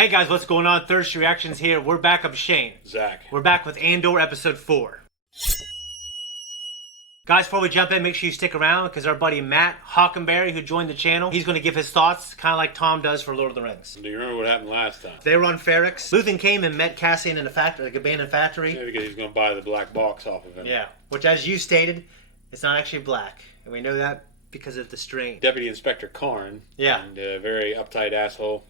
Hey guys, what's going on? Thirsty Reactions here. We're back. I'm Shane. Zach. We're back with Andor episode 4. Guys, before we jump in, make sure you stick around because our buddy Matt Hockenberry, who joined the channel, he's going to give his thoughts, kind of like Tom does for Lord of the Rings. Do you remember what happened last time? They were on Ferrix. Luthen came and met Cassian in a factory, like abandoned factory. Yeah, because he's going to buy the black box off of him. Yeah, which as you stated, it's not actually black. And we know that because of the strain. Deputy Inspector Karn. Yeah. And a very uptight asshole.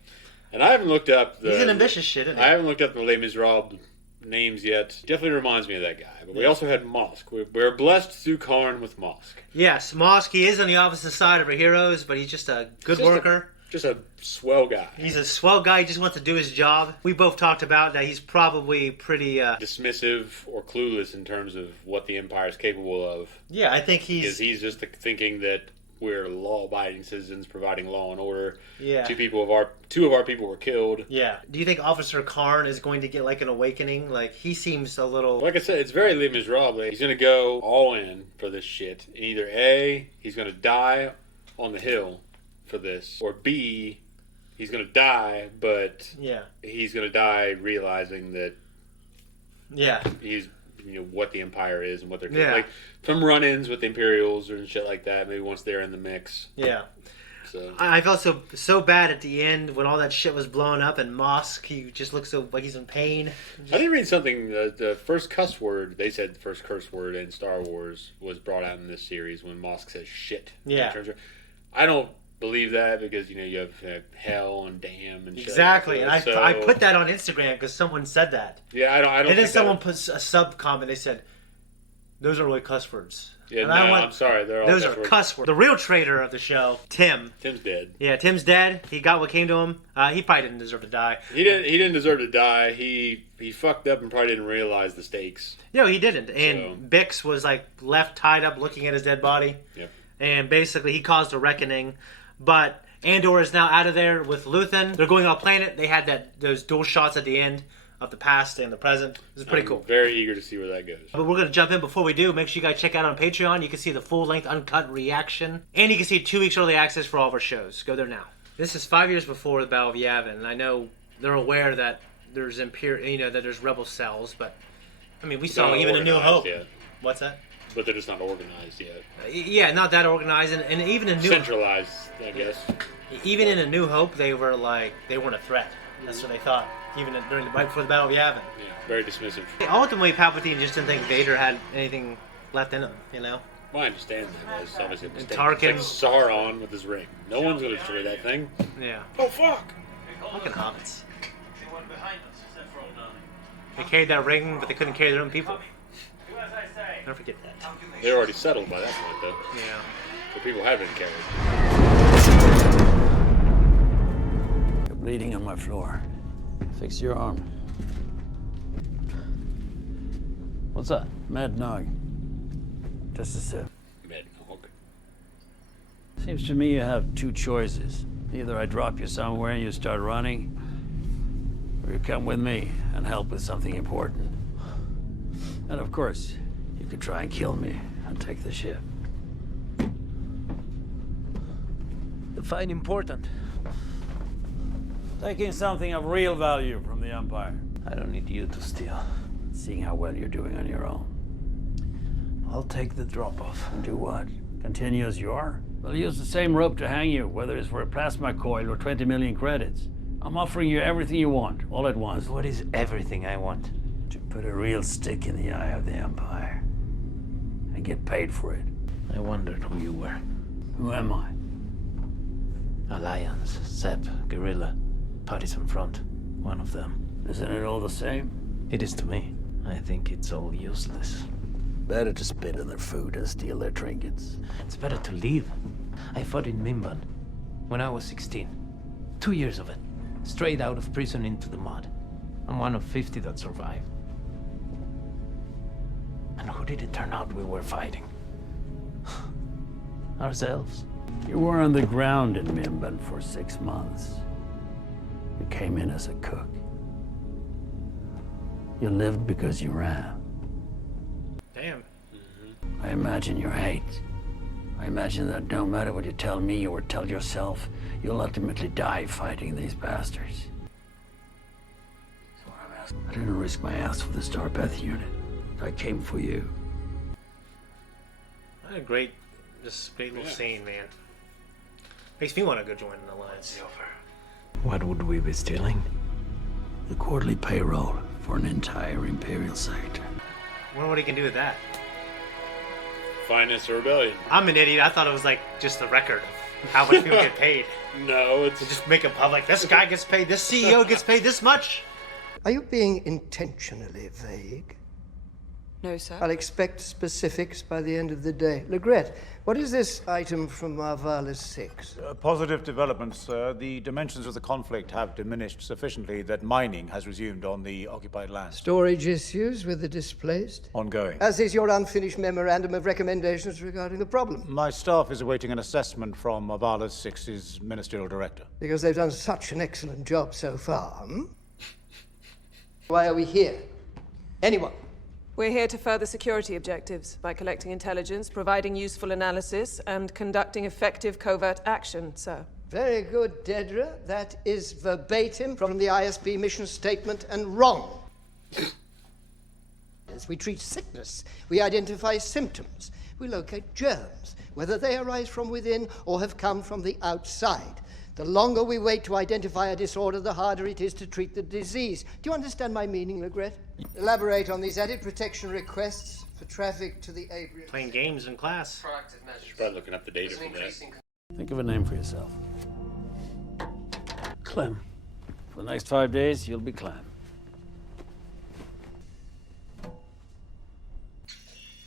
And I haven't looked up the... He's an ambitious shit, isn't he? I haven't looked up the Les Miserables names yet. Definitely reminds me of that guy. But we also had Mosk. We're blessed through Karn with Mosk. Yes, Mosk, he is on the opposite side of our heroes, but he's just a good worker. Just a swell guy. He's a swell guy. He just wants to do his job. We both talked about that he's probably pretty... dismissive or clueless in terms of what the Empire is capable of. Yeah, I think he's... Because he's just thinking that we're law-abiding citizens providing law and order. Yeah. Two of our people were killed. Yeah. Do you think Officer Karn is going to get like an awakening? Like, he seems a little... Like I said, it's very Les Miserables. He's going to go all in for this shit. Either A, he's going to die on the hill for this, or B, he's going to die, but he's going to die realizing that he's... You know, what the Empire is and what they're doing. Like from run-ins with the Imperials and shit like that. Maybe once they're in the mix. Yeah. So I felt so bad at the end when all that shit was blowing up and Mosk, he just looks so like he's in pain. I did read something. The first cuss word, they said the first curse word in Star Wars was brought out in this series when Mosk says shit. Yeah. I don't believe that because, you know, you have hell and damn and shit. Exactly. Like that. And I put that on Instagram because someone said that. Yeah, I don't. And then someone put a sub comment. They said, "Those are really cuss words." Yeah, and no, I'm sorry. They're all those are cuss words. The real traitor of the show, Tim. Tim's dead. Yeah, Tim's dead. He got what came to him. He probably didn't deserve to die. He didn't deserve to die. He fucked up and probably didn't realize the stakes. No, he didn't. And Bix was like left tied up looking at his dead body. Yep. And basically he caused a reckoning. But Andor is now out of there with Luthen. They're going off planet. They had those dual shots at the end of the past and the present. This is pretty cool. Very eager to see where that goes. But we're going to jump in. Before we do, make sure you guys check out on Patreon. You can see the full-length uncut reaction. And you can see 2 weeks early access for all of our shows. Go there now. This is 5 years before the Battle of Yavin. And I know they're aware that there's that there's rebel cells, but I mean, we saw even A New Hope. Yet. What's that? But they're just not organized yet. Yeah, not that organized, and even in New centralized, I guess. Even in A New Hope, they weren't a threat. That's what they thought. Even right before the Battle of Yavin. Yeah, very dismissive. Ultimately, Palpatine just didn't think Vader had anything left in him. You know. Well, I understand that. It's obviously and Tarkin, it's like Sauron with his ring. No one's gonna destroy that thing. Yeah. Oh fuck! Fucking hobbits. They carried that ring, but they couldn't carry their own people. Don't forget that. They're already settled by that point, though. Yeah. So people have been carried. You're bleeding on my floor. Fix your arm. What's that? Mad Nog. Just a sip. Mad Nog. Seems to me you have two choices. Either I drop you somewhere and you start running, or you come with me and help with something important. And of course, you could try and kill me and take the ship. Define important. Taking something of real value from the Empire. I don't need you to steal. Seeing how well you're doing on your own. I'll take the drop-off. And do what? Continue as you are? They'll use the same rope to hang you, whether it's for a plasma coil or 20 million credits. I'm offering you everything you want, all at once. What is everything I want? To put a real stick in the eye of the Empire. And get paid for it. I wondered who you were. Who am I? Alliance, Sep, Guerrilla, Partisan Front. One of them. Isn't it all the same? It is to me. I think it's all useless. Better to spit on their food and steal their trinkets. It's better to leave. I fought in Mimban when I was 16. 2 years of it. Straight out of prison into the mud. I'm one of 50 that survived. And who did it turn out we were fighting? Ourselves. You were on the ground in Mimban for 6 months. You came in as a cook. You lived because you ran. Damn. I imagine your hate. I imagine that no matter what you tell me or tell yourself, you'll ultimately die fighting these bastards. didn't risk my ass for the Starbeth unit. I came for you. What a great little scene, man. Makes me want to go join an alliance. What would we be stealing? The quarterly payroll for an entire Imperial sector. I wonder what he can do with that. Finance a rebellion. I'm an idiot. I thought it was like just the record of how much people get paid. No, it's To just make it public. This guy gets paid. This CEO gets paid this much. Are you being intentionally vague? No, sir. I'll expect specifics by the end of the day. Legret, what is this item from Marvalis 6? Positive developments, sir. The dimensions of the conflict have diminished sufficiently that mining has resumed on the occupied land. Storage issues with the displaced? Ongoing. As is your unfinished memorandum of recommendations regarding the problem. My staff is awaiting an assessment from Marvalis 6's ministerial director. Because they've done such an excellent job so far. Why are we here? Anyone? We're here to further security objectives by collecting intelligence, providing useful analysis, and conducting effective covert action, sir. Very good, Deedra. That is verbatim from the ISB mission statement and wrong. As we treat sickness, we identify symptoms, we locate germs, whether they arise from within or have come from the outside. The longer we wait to identify a disorder, the harder it is to treat the disease. Do you understand my meaning, Legret? Elaborate on these added protection requests for traffic to the Abrium. Playing games in class. Should probably looking up the data for that. Think of a name for yourself. Clem. For the next 5 days, you'll be Clem.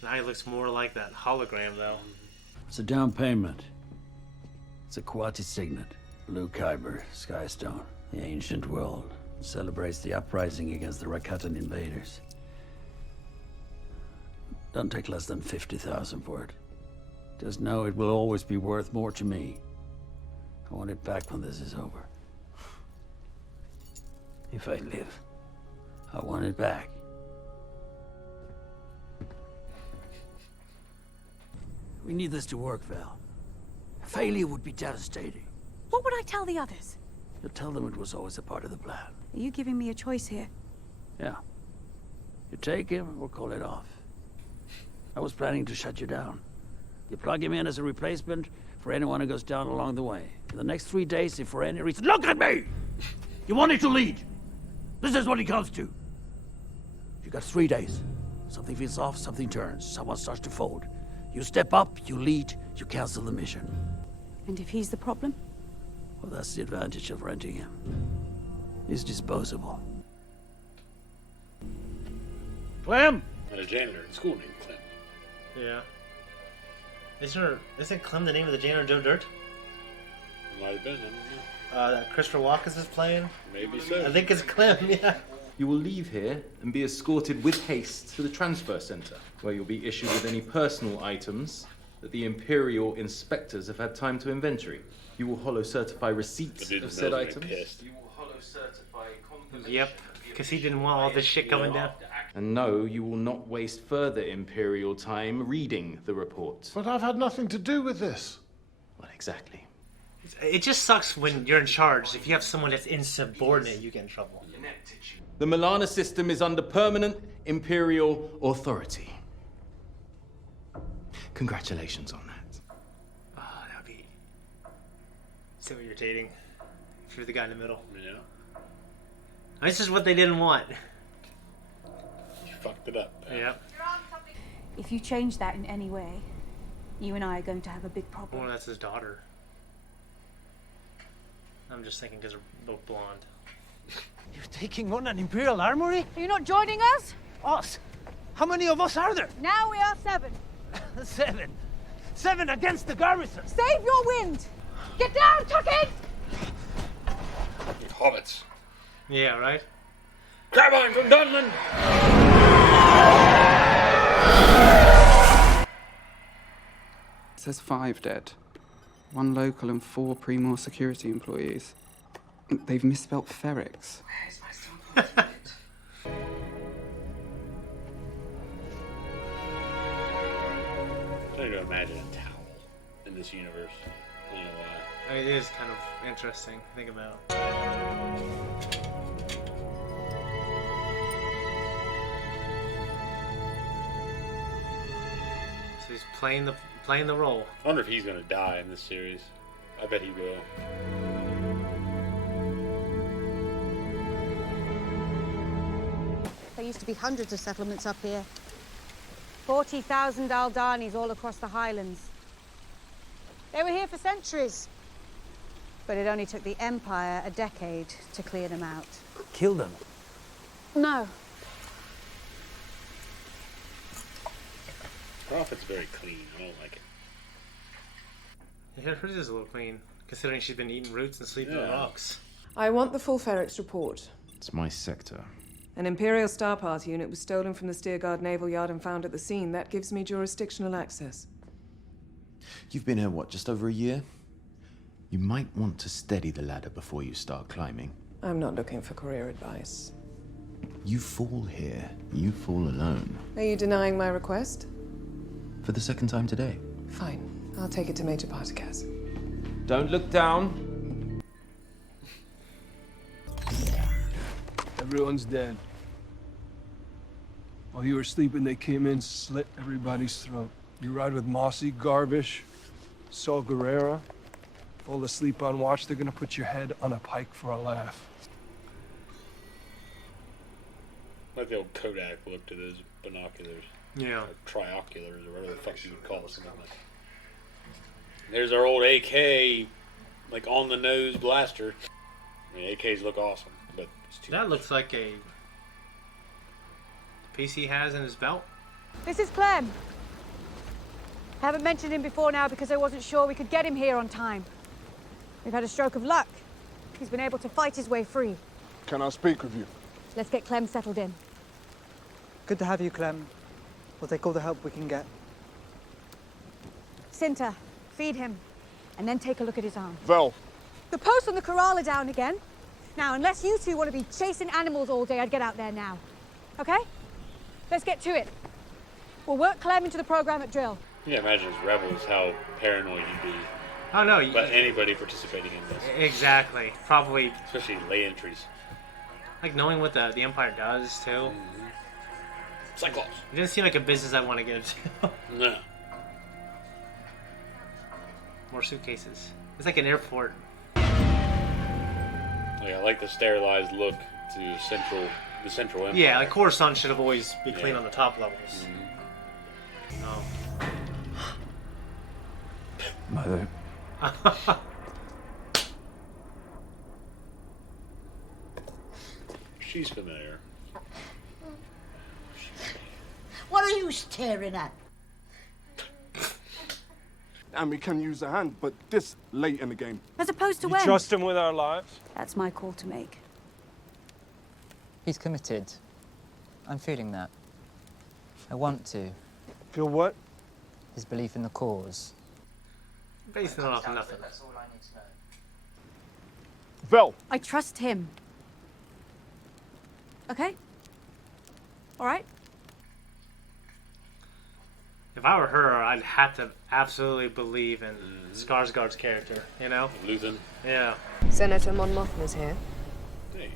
Now he looks more like that hologram, though. It's a down payment. It's a Quati signet. Blue Kyber, Skystone, the ancient world. Celebrates the uprising against the Rakatan invaders. Don't take less than 50,000 for it. Just know it will always be worth more to me. I want it back when this is over. If I live, I want it back. We need this to work, Val. Failure would be devastating. What would I tell the others? You'll tell them it was always a part of the plan. Are you giving me a choice here? Yeah. You take him, or call it off. I was planning to shut you down. You plug him in as a replacement for anyone who goes down along the way. In the next 3 days, if for any reason... Look at me! You wanted to lead! This is what it comes to. You got 3 days. Something feels off, something turns, someone starts to fold. You step up, you lead, you cancel the mission. And if he's the problem? Well, that's the advantage of renting him. He's disposable. Clem! And a janitor in school named Clem. Yeah. Isn't Clem the name of the janitor in Joe Dirt? Might have been, I don't know. That Christopher Walken is playing? Maybe so. I think it's Clem, yeah. You will leave here and be escorted with haste to the transfer center, where you'll be issued with any personal items that the Imperial inspectors have had time to inventory. You will holo-certify receipts of said items. Pissed. You will holo-certify confirmation. Yep, because he didn't want all this shit coming down. And no, you will not waste further Imperial time reading the report. But I've had nothing to do with this. Well, exactly. It just sucks when you're in charge. If you have someone that's insubordinate, you get in trouble. The Milana system is under permanent Imperial authority. Congratulations on that. Ah, that'd be so irritating if you're the guy in the middle. Yeah. This is what they didn't want. You fucked it up. Yep. If you change that in any way, you and I are going to have a big problem. Well, that's his daughter. I'm just thinking because they're both blonde. You're taking on an Imperial armory? Are you not joining us? Us? How many of us are there? Now we are 7. 7. 7 against the garrison. Save your wind! Get down, Tucky! Hobbits. Yeah, right? Carbine from Dunland! It says 5 dead. 1 local and 4 Primor security employees. They've misspelt Ferrex. Where's my son? I'm trying to imagine a towel in this universe. I don't know why. It is kind of interesting to think about. He's playing the role. I wonder if he's gonna die in this series. I bet he will. There used to be hundreds of settlements up here. 40,000 Aldhanis all across the Highlands. They were here for centuries. But it only took the Empire a decade to clear them out. Kill them? No. Prophet's very clean. I don't like it. Yeah, hers is a little clean, considering she's been eating roots and sleeping on rocks. I want the full Ferrex report. It's my sector. An Imperial Starpart unit was stolen from the Steerguard Naval Yard and found at the scene. That gives me jurisdictional access. You've been here, what, just over a year? You might want to steady the ladder before you start climbing. I'm not looking for career advice. You fall here, you fall alone. Are you denying my request? For the second time today. Fine. I'll take it to Major Partagas. Don't look down. Everyone's dead. While you were sleeping, they came in, slit everybody's throat. You ride with Mossy, Garvish, Saul Guerrera. Fall asleep on watch, they're gonna put your head on a pike for a laugh. Like the old Kodak look to those binoculars. Yeah. Or trioculars, or whatever the fuck you would call something like. There's our old AK, like on the nose blaster. I mean, AKs look awesome, but it's too. That looks like a piece he has in his belt. This is Clem. I haven't mentioned him before now because I wasn't sure we could get him here on time. We've had a stroke of luck. He's been able to fight his way free. Can I speak with you? Let's get Clem settled in. Good to have you, Clem. We'll take all the help we can get. Cinta, feed him, and then take a look at his arm. Vel. The posts on the corral are down again. Now, unless you two want to be chasing animals all day, I'd get out there now. Okay? Let's get to it. We'll work Clem into the program at drill. Yeah, imagine as rebels how paranoid you'd be. Oh no! But anybody participating in this. Exactly. Probably. Especially lay entries. Like knowing what the Empire does too. Mm-hmm. Cyclops. It doesn't seem like a business I want to get into. No. More suitcases. It's like an airport. Yeah, I like the sterilized look to the central Empire. Yeah, like Coruscant should have always be clean on the top levels. Mm-hmm. Oh. Mother. She's familiar. What are you staring at? And we can use a hand, but this late in the game. As opposed to You when? trust him with our lives? That's my call to make. He's committed. I'm feeling that. I want to. Feel what? His belief in the cause. Basing it off of nothing. That's all I need to know. Vel. I trust him. Okay? All right? If I were her, I'd have to absolutely believe in Skarsgård's character, you know? Luthen. Yeah. Senator Mon Mothma's here. Hey.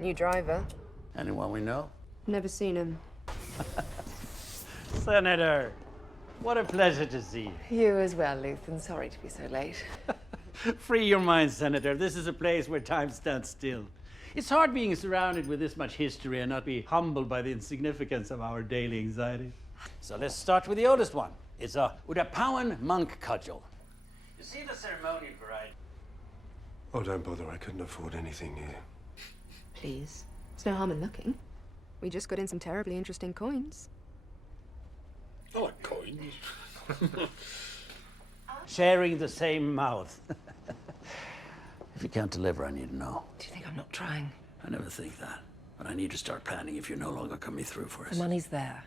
New driver. Anyone we know? Never seen him. Senator, what a pleasure to see you. You as well, Luthen. Sorry to be so late. Free your mind, Senator. This is a place where time stands still. It's hard being surrounded with this much history and not be humbled by the insignificance of our daily anxiety. So let's start with the oldest one. It's a Udapawan monk cudgel. You see the ceremonial variety? Oh, don't bother. I couldn't afford anything here. Please. There's no harm in looking. We just got in some terribly interesting coins. I like coins. Sharing the same mouth. If you can't deliver, I need to know. Do you think I'm not trying? I never think that. But I need to start planning if you're no longer coming through for us. The money's there.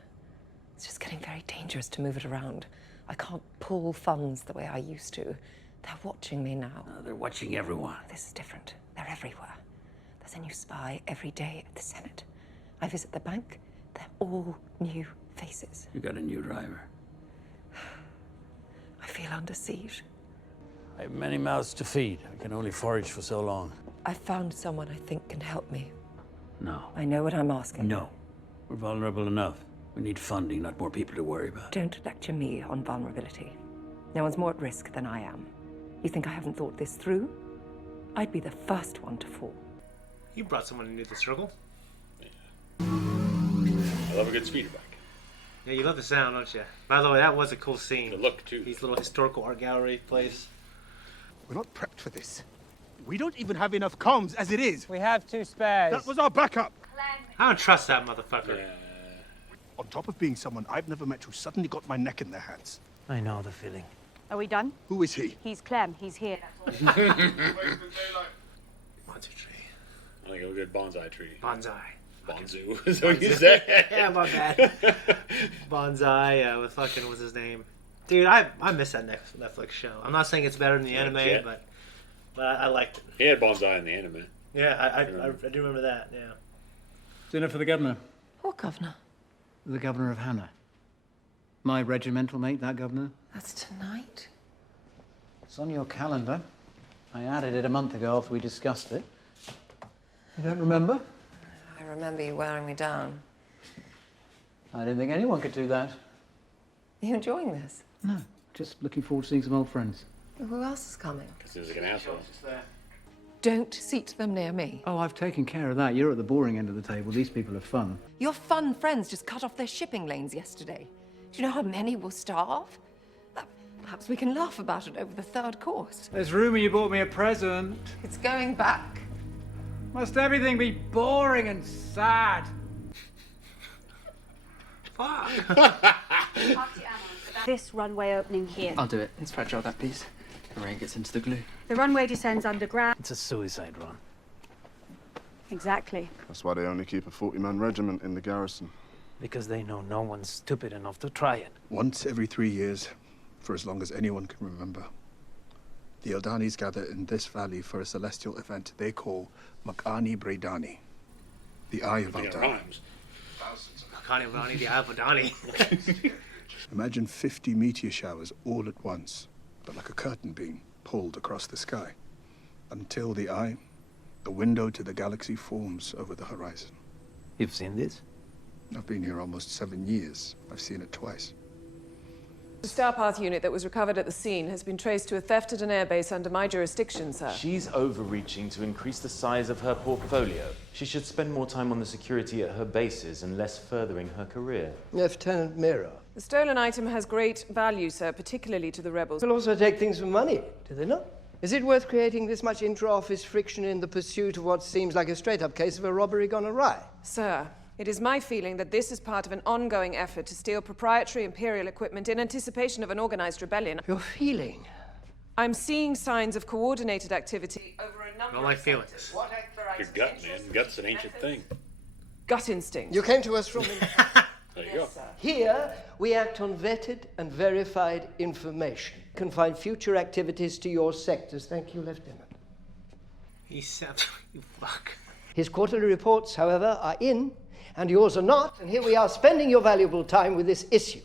It's just getting very dangerous to move it around. I can't pull funds the way I used to. They're watching me now. They're watching everyone. This is different. They're everywhere. There's a new spy every day at the Senate. I visit the bank. They're all new faces. You got a new driver. I feel under siege. I have many mouths to feed. I can only forage for so long. I found someone I think can help me. No. I know what I'm asking. No. We're vulnerable enough. We need funding, not more people to worry about. Don't lecture me on vulnerability. No one's more at risk than I am. You think I haven't thought this through? I'd be the first one to fall. You brought someone into the circle. I love a good speeder bike. Yeah, you love the sound, don't you? By the way, that was a cool scene. The look, too. These little historical art gallery place. We're not prepped for this. We don't even have enough comms as it is. We have 2 spares. That was our backup. I don't trust that motherfucker. Yeah. On top of being someone I've never met who suddenly got my neck in their hands. I know the feeling. Are we done? Who is he? He's Clem. He's here. 1, 2, 3. I think a good bonsai tree. Bonsai. Bonzu is what you say. Yeah, my bad. Bonsai with fucking, what's his name? Dude, I miss that Netflix show. I'm not saying it's better than the anime, but I liked it. He had bonsai in the anime. Yeah, I do remember that, yeah. Dinner for the governor. What governor? The governor of Hannah. My regimental mate, that governor. That's tonight? It's on your calendar. I added it a month ago after we discussed it. You don't remember? I remember you wearing me down. I didn't think anyone could do that. Are you enjoying this? No, just looking forward to seeing some old friends. Who else is coming? Because he was like an asshole. Don't seat them near me. Oh, I've taken care of that. You're at the boring end of the table. These people are fun. Your fun friends just cut off their shipping lanes yesterday. Do you know how many will starve? Perhaps we can laugh about it over the 3rd course. There's rumour you bought me a present. It's going back. Must everything be boring and sad? Fuck. This runway opening here. I'll do it. It's fragile, that piece. The rain gets into the glue. The runway descends underground. It's a suicide run. Exactly. That's why they only keep a 40-man regiment in the garrison. Because they know no one's stupid enough to try it. Once every 3 years, for as long as anyone can remember, the Aldhanis gather in this valley for a celestial event they call Makani Bredani, the Eye of Aldhani. Makani Bredani, the Eye of Aldhani. Imagine 50 meteor showers all at once, but like a curtain being pulled across the sky, until the Eye, the window to the galaxy, forms over the horizon. You've seen this? I've been here almost 7 years. I've seen it twice. The Starpath unit that was recovered at the scene has been traced to a theft at an airbase under my jurisdiction, sir. She's overreaching to increase the size of her portfolio. She should spend more time on the security at her bases and less furthering her career. Lieutenant Mira. The stolen item has great value, sir, particularly to the rebels. They'll also take things for money, do they not? Is it worth creating this much intra-office friction in the pursuit of what seems like a straight-up case of a robbery gone awry? Sir, it is my feeling that this is part of an ongoing effort to steal proprietary Imperial equipment in anticipation of an organized rebellion. Your feeling? I'm seeing signs of coordinated activity over a number I don't like feelings. Your gut, man. Gut's an ancient thing. Gut instinct. You came to us from... There you go. Here, we act on vetted and verified information. Confine future activities to your sectors. Thank you, Lieutenant. You fuck. His quarterly reports, however, are in, and yours are not, and here we are spending your valuable time with this issue.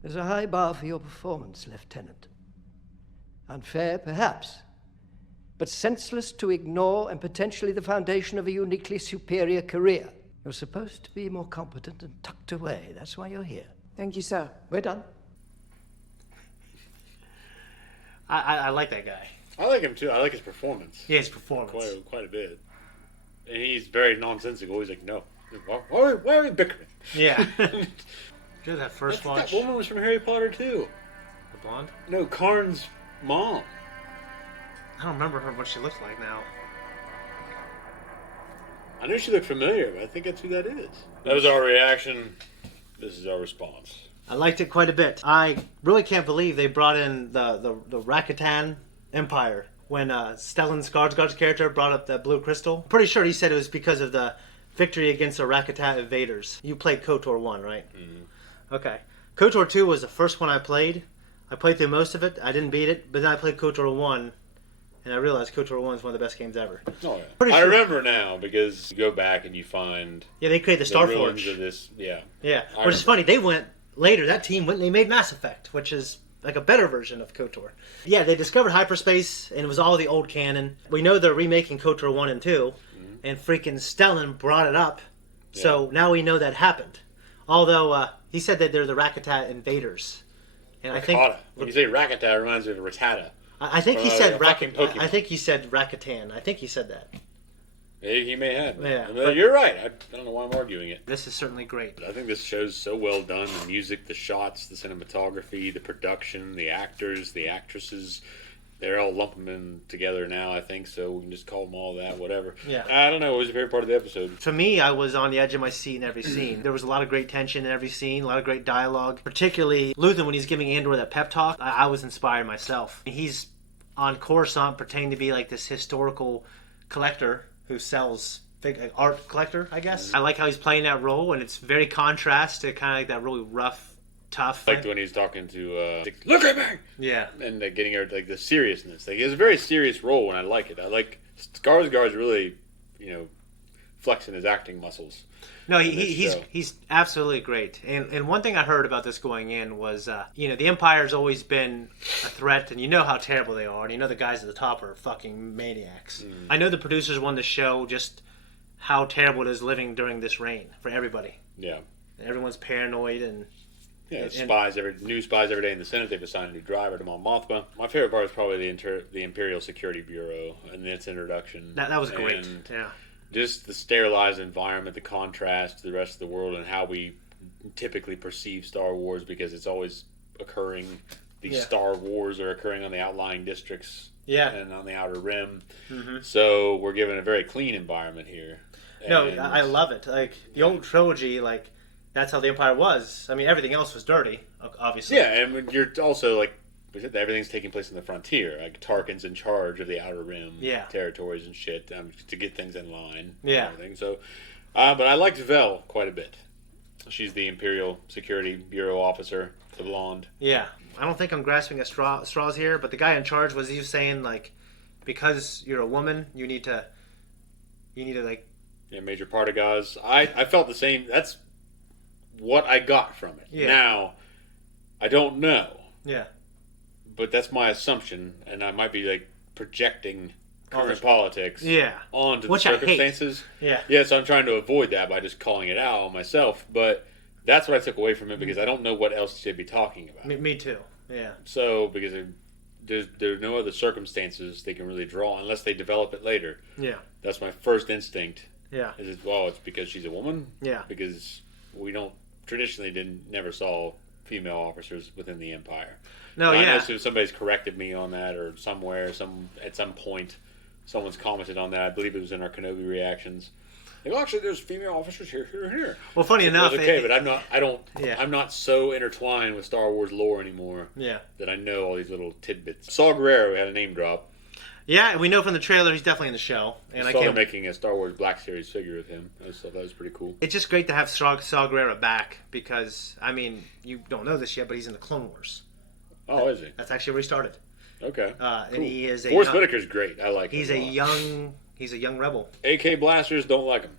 There's a high bar for your performance, Lieutenant. Unfair, perhaps, but senseless to ignore and potentially the foundation of a uniquely superior career. You're supposed to be more competent and tucked away. That's why you're here. Thank you, sir. We're done. I like that guy. I like him too. I like his performance. Yeah, his performance. Quite a bit. And he's very nonsensical. He's like, no. Why are we bickering? Yeah. Did that first watch? That woman was from Harry Potter too. The blonde? No, Karn's mom. I don't remember her what she looked like now. I knew she looked familiar, but I think that's who that is. That was our reaction. This is our response. I liked it quite a bit. I really can't believe they brought in the Rakatan Empire when Stellan Skarsgård's character brought up that blue crystal. Pretty sure he said it was because of the victory against the Rakata invaders. You played KOTOR 1, right? Mm-hmm. Okay. KOTOR 2 was the first one I played. I played through most of it. I didn't beat it, but then I played KOTOR 1. And I realized KOTOR 1 is one of the best games ever. Oh, yeah. I remember now, because you go back and you find... Yeah, they created the Starforge. Of this, yeah. Yeah, which is funny. They went... Later, that team went... They made Mass Effect, which is like a better version of KOTOR. Yeah, they discovered hyperspace, and it was all the old canon. We know they're remaking KOTOR 1 and 2, and freaking Stellan brought it up So now we know that happened. Although he said that they're the Rakata invaders. And I think when you say Rakata, it reminds me of Ratata. I think he said Rakata. I think he said Rakatan. I think he said that. He may have. Yeah, I mean, you're right. I don't know why I'm arguing it. This is certainly great. I think this show's so well done. The music, the shots, the cinematography, the production, the actors, the actresses. They're all lumping them together now, I think, so we can just call them all that, whatever. Yeah. I don't know. What was your favorite part of the episode? For me, I was on the edge of my seat in every scene. There was a lot of great tension in every scene, a lot of great dialogue. Particularly Luthen, when he's giving Andor that pep talk, I was inspired myself. He's on Coruscant pretending to be like this historical collector who sells art collector, I guess. I like how he's playing that role, and it's very contrast to kind of like that really rough, tough. I liked when he's talking to, look at me! Yeah. And getting her, like, the seriousness. Like, he has a very serious role, and I like it. I like, Skarsgård's really, flexing his acting muscles. No, he's absolutely great. And one thing I heard about this going in was, the Empire's always been a threat, and you know how terrible they are, and you know the guys at the top are fucking maniacs. I know the producers wanted to show just how terrible it is living during this reign for everybody. Yeah. Everyone's paranoid and... Yeah, new spies every day in the Senate. They've assigned a new driver to Mon Mothma. My favorite part is probably the Imperial Security Bureau and its introduction. That was great. Yeah. Just the sterilized environment, the contrast to the rest of the world, and how we typically perceive Star Wars, because it's always occurring. These Star Wars are occurring on the outlying districts and on the Outer Rim. Mm-hmm. So we're given a very clean environment here. No, I love it. Like the old trilogy, that's how the Empire was. I mean, everything else was dirty, obviously. Yeah, and you're also, everything's taking place in the frontier. Like, Tarkin's in charge of the Outer Rim territories and shit to get things in line and everything. So, but I liked Vel quite a bit. She's the Imperial Security Bureau officer, the blonde. Yeah. I don't think I'm grasping at straws here, but the guy in charge was he saying, because you're a woman, you need to Yeah, Major Partagas. I felt the same. That's what I got from it. Yeah. Now, I don't know. Yeah. But that's my assumption, and I might be projecting current politics onto the circumstances. Yeah, so I'm trying to avoid that by just calling it out on myself. But that's what I took away from it, because I don't know what else they'd be talking about. Me too. Yeah. So because there are no other circumstances they can really draw unless they develop it later. Yeah. That's my first instinct. Yeah. It's because she's a woman. Yeah. Because we never saw female officers within the Empire. No, Unless if somebody's corrected me on that, or somewhere, at some point, someone's commented on that. I believe it was in our Kenobi reactions. Actually, there's female officers here. Well, funny enough, but I'm not so intertwined with Star Wars lore anymore. Yeah. That I know all these little tidbits. Saw Gerrera had a name drop. Yeah, we know from the trailer he's definitely in the show. And I saw them making a StarArs Black Series figure of him. I just thought that was pretty cool. It's just great to have Saw Gerrera back, because, you don't know this yet, but he's in the Clone Wars. Oh, is he? That's actually where he started. Okay. Cool. And he is Forrest Whitaker's great. I like him. He's a young rebel. AK blasters, don't like them.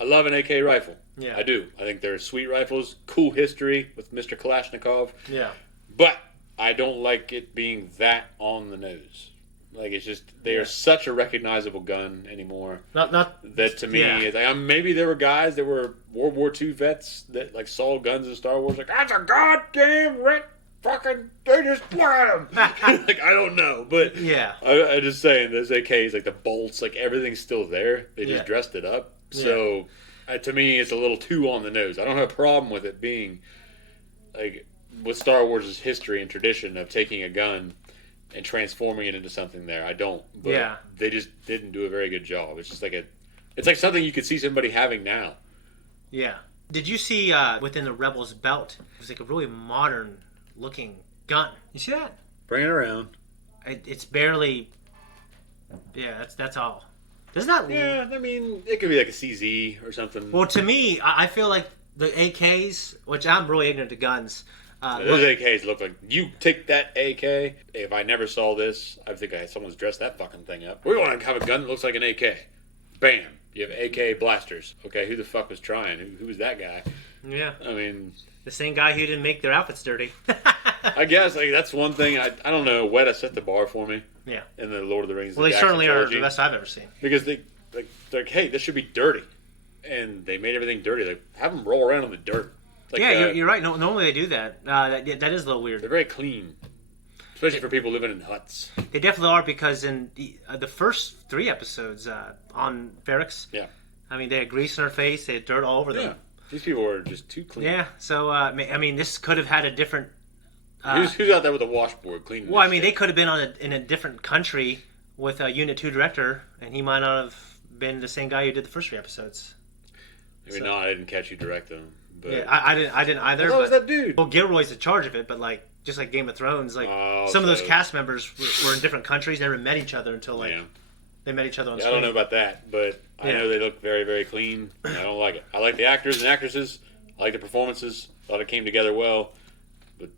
I love an AK rifle. Yeah. I do. I think they're sweet rifles. Cool history with Mr. Kalashnikov. Yeah. But I don't like it being that on the nose. It's just they are such a recognizable gun anymore. That to me is maybe there were guys that were World War II vets that saw guns in Star Wars that's a goddamn red fucking they just look at them. I don't know, but I just saying those AKs the bolts everything's still there. They just dressed it up. So to me it's a little too on the nose. I don't have a problem with it being with Star Wars' history and tradition of taking a gun and transforming it into something there. I don't. But they just didn't do a very good job. It's just it's like something you could see somebody having now. Yeah. Did you see within the Rebels belt? It was a really modern looking gun. You see that? Bring it around. It's barely. Yeah, that's all. Doesn't that? Yeah, I mean, it could be a CZ or something. Well, to me, I feel like the AKs, which I'm really ignorant to guns. Those AKs look like you take that AK. If I never saw this, I think someone's dressed that fucking thing up. We want to have a gun that looks like an AK. Bam! You have AK blasters. Okay, who the fuck was trying? Who was that guy? Yeah. I mean, the same guy who didn't make their outfits dirty. I guess that's one thing. I don't know. Weta set the bar for me. Yeah. In the Lord of the Rings. Well, they certainly are the best I've ever seen. Because they're like, hey, this should be dirty. and they made everything dirty. Like, have them roll around in the dirt. Like, you're right. No, normally they do that. That is a little weird. They're very clean, especially for people living in huts. They definitely are, because in the first 3 episodes on Ferrix, I mean, they had grease in their face, they had dirt all over them. Yeah, these people were just too clean. Yeah, so I mean, this could have had a different. Who's out there with a washboard cleaning? Well, I mean, they could have been in a different country with a Unit 2 director, and he might not have been the same guy who did the first 3 episodes. Maybe not. I didn't catch you direct them. But Yeah, I didn't either. What was that dude? Well, Gilroy's in charge of it, but like just like Game of Thrones, like some of those cast members were in different countries, never met each other until they met each other on screen. I don't know about that, but I know they look very, very clean. And I don't like it. I like the actors and actresses. I like the performances. Thought it came together well. But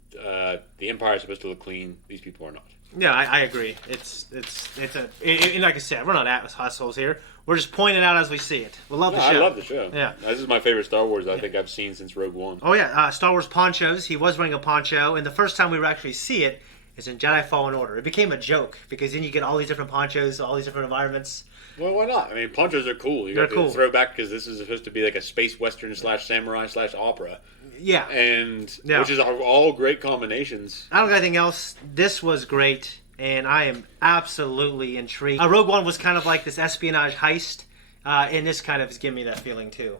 the Empire is supposed to look clean. These people are not. Yeah, I agree. It's and like I said, we're not assholes here. We're just pointing it out as we see it. We love the show. I love the show. Yeah, this is my favorite Star Wars I think I've seen since Rogue One. Oh yeah, Star Wars ponchos. He was wearing a poncho, and the first time we would actually see it is in Jedi Fallen Order. It became a joke because then you get all these different ponchos, all these different environments. Well, why not? I mean, ponchos are cool. They're cool. Throwback because this is supposed to be like a space western / samurai / opera. Yeah, which is all great combinations. I don't got anything else. This was great, and I am absolutely intrigued. Rogue One was kind of like this espionage heist, and this kind of is giving me that feeling too.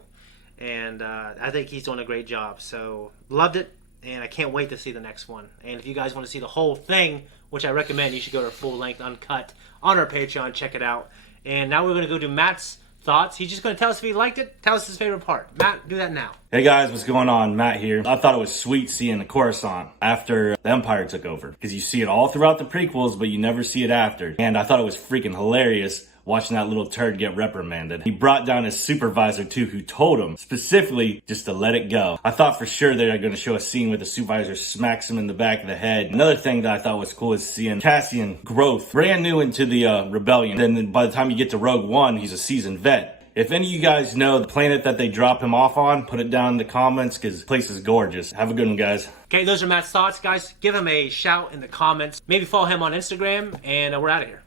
And I think he's doing a great job. So loved it, and I can't wait to see the next one. And if you guys want to see the whole thing, which I recommend, you should go to full length uncut on our Patreon. Check it out. And now we're going to go to Matt's thoughts. He's just going to tell us if he liked it, tell us his favorite part. Matt, do that now. Hey guys, what's going on? Matt here. I thought it was sweet seeing the Coruscant after the Empire took over, because you see it all throughout the prequels, but you never see it after. And I thought it was freaking hilarious watching that little turd get reprimanded. He brought down his supervisor too, who told him specifically just to let it go. I thought for sure they were going to show a scene where the supervisor smacks him in the back of the head. Another thing that I thought was cool is seeing Cassian growth, brand new into the rebellion. Then by the time you get to Rogue One, he's a seasoned vet. If any of you guys know the planet that they drop him off on, put it down in the comments, because the place is gorgeous. Have a good one, guys. Okay, those are Matt's thoughts, guys. Give him a shout in the comments. Maybe follow him on Instagram, and we're out of here.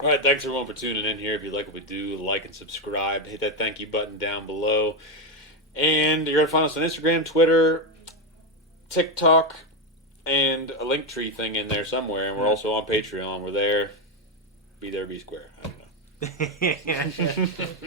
All right, thanks everyone for tuning in here. If you like what we do, like and subscribe. Hit that thank you button down below. And you're going to find us on Instagram, Twitter, TikTok, and a Linktree thing in there somewhere. And we're also on Patreon. We're there. Be there, be square. I don't know.